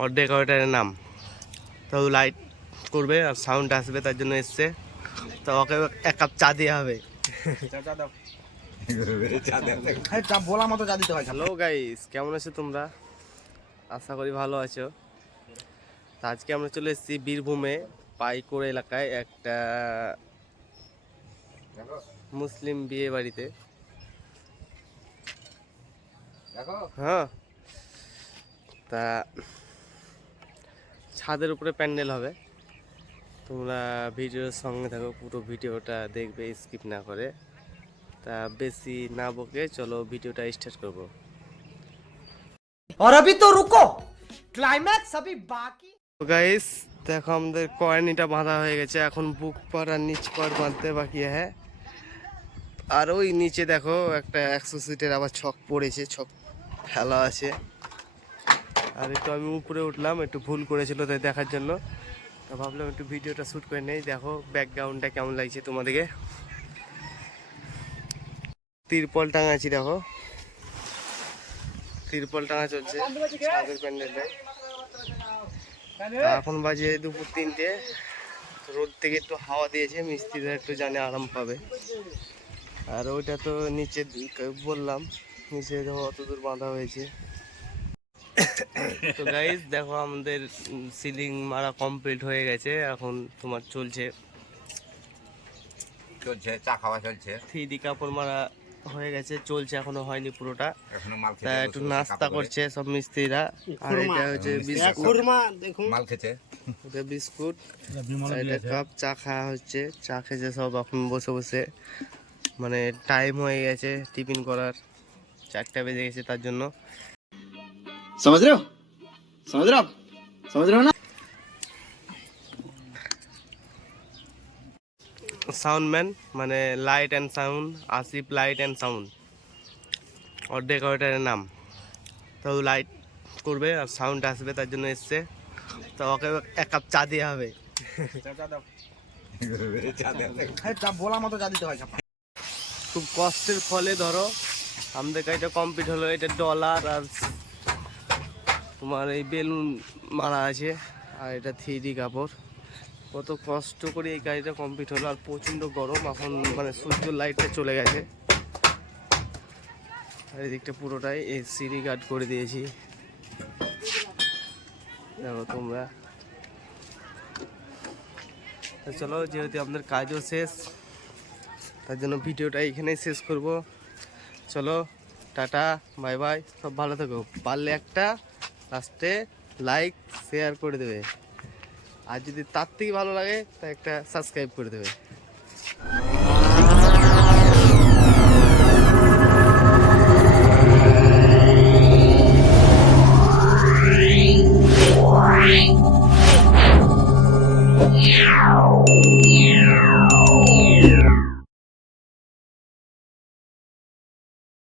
ওর ডেকোরেটরের নাম। তো লাইট করবে আর সাউন্ড আসবে, তার জন্য এসছে। তো ওকে এক কাপ চা দেওয়া হবে। হ্যালো গাইস, কেমন আছো তোমরা? আশা করি ভালো আছো। তো আজকে আমরা চলে এসেছি বীরভূমে পাইকোর এলাকায় একটা মুসলিম বিয়ে বাড়িতে। হ্যাঁ, তা ছাদের উপরে প্যান্ডেল হবে। তোমরা ভিডিওর সঙ্গে থাকো, পুরো ভিডিওটা দেখবে স্কিপ না করে। তা বেশি না বকে চলো ভিডিওটা স্টার্ট করব। और अभी तो रुको, क्लाइमैक्स अभी बाकी। তো গাইস দেখো, আমাদের কয়েনিটা বাঁধা হয়ে গেছে, এখন বুক পার আর নিচ পার বাঁধতে বাকি হ্যাঁ। আর ওই নিচে দেখো একটা 100 সিটের আবার ছক পড়েছে, ছক ফেলা আছে। আর একটু আমি উপরে উঠলাম, একটু ভুল করেছিল তাই দেখার জন্য। তো ভাবলাম একটু ভিডিওটা শ্যুট করে নেই। দেখো ব্যাকগ্রাউন্ডটা কেমন লাগছে তোমাদেরকে। তিরপল টাঙাচ্ছি, দেখো তিরপল টাঙা চলছে ছাদের প্যান্ডেলটায়। এখন বাজে দুপুর 3টে। রোদ থেকে একটু হাওয়া দিয়েছে, মিস্ত্রিরা একটু জানে আরাম পাবে। আর ওইটা তো নিচে বললাম, নিচে দেখো অত দূর বাঁধা হয়েছে। তো গাইস দেখো, আমাদের সিলিং মারা কমপ্লিট হয়ে গেছে, এখন তোমার চলছে চা খাওয়া চলছে। 3D কাপড় মারা হয়ে গেছে, চলছে, এখনো হয়নি পুরোটা। তা একটু নাস্তা করছে সব মিস্ত্রিরা। আর এটা হচ্ছে বিস্কুট, মাল খেছে, এটা বিস্কুট, এটা কাপ চা খাওয়া হচ্ছে। চা খেয়েছে সব, এখন বসে বসে, মানে টাইম হয়ে গেছে টিফিন করার, 4টা বেজে গেছে তার জন্য। समझ रहे हो ना। সাউন্ডম্যান মানে light and sound, Asif light and sound ওর ডেকোরেটরের নাম। তো লাইট করবে আর সাউন্ড আসবে, তার জন্য এসছে। তো ওকে এক কাপ চা দেওয়া হবে। খুব কষ্টের ফলে ধরো আমাদের গাড়িটা কমপ্লিট হলো। এটা ডলার আর তোমার এই বেলুন মারা আছে, আর এটা 3D কাপড়। কত কষ্ট করে এই গাড়িটা কমপ্লিট হলো। আর প্রচণ্ড গরম এখন, মানে সূর্য লাইটটা চলে গেছে। আর এদিকটা পুরোটাই এই সিঁড়ি গার্ড করে দিয়েছি, দেখো তোমরা। চলো, যেহেতু আপনাদের কাজও শেষ, তার জন্য ভিডিওটা এখানেই শেষ করব। চলো টাটা, বাই বাই, সব ভালো থেকো। পারলে একটা লাস্টে লাইক শেয়ার করে দেবে, আর যদি তার থেকে ভালো লাগে তা একটা সাবস্ক্রাইব করে দেবে। Meow.